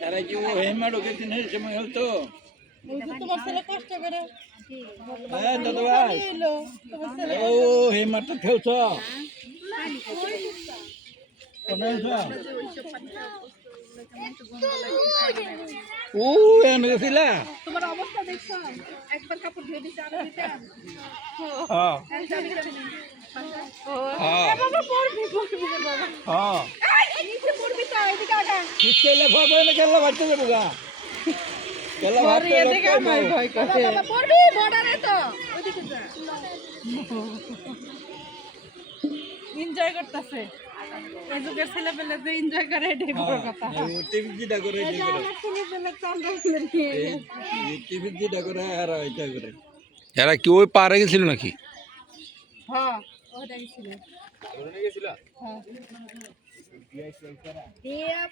তারা কি ও হেমা ঢুকেছেন এই সময় হতো তোমার ছেলে কষ্ট করে হ্যাঁ দাদা ভাই ও হেমাটা খেলছ ও এনে গেছিলা তোমার অবস্থা দেখছো একবার কাপড় ধুয়ে দিতে আরো দিতে হ্যাঁ হ্যাঁ বাবা পড়বি বাবা হ্যাঁ এই নিচে পড়বি তো এদিকে আগা কিসেলে ভাবে না কেলা বাড়তে যাবো গা কেলা ভাবে এদিকে আমায় ভয় করে বাবা পড়বি বর্ডারে তো ওইদিকে যা এনজয় করতেছে এই যুগের ছেলেপেলে যে এনজয় করে এটাই বড় কথা টিভিটা করে এই যে আমার ছেলেপেলে চান্দা ফেলে নিয়ে টিভিটা করে আর এটা করে এরা কি ওই পারে গেছিল নাকি? হ্যাঁ ওটা গেছিল গেছিল হ্যাঁ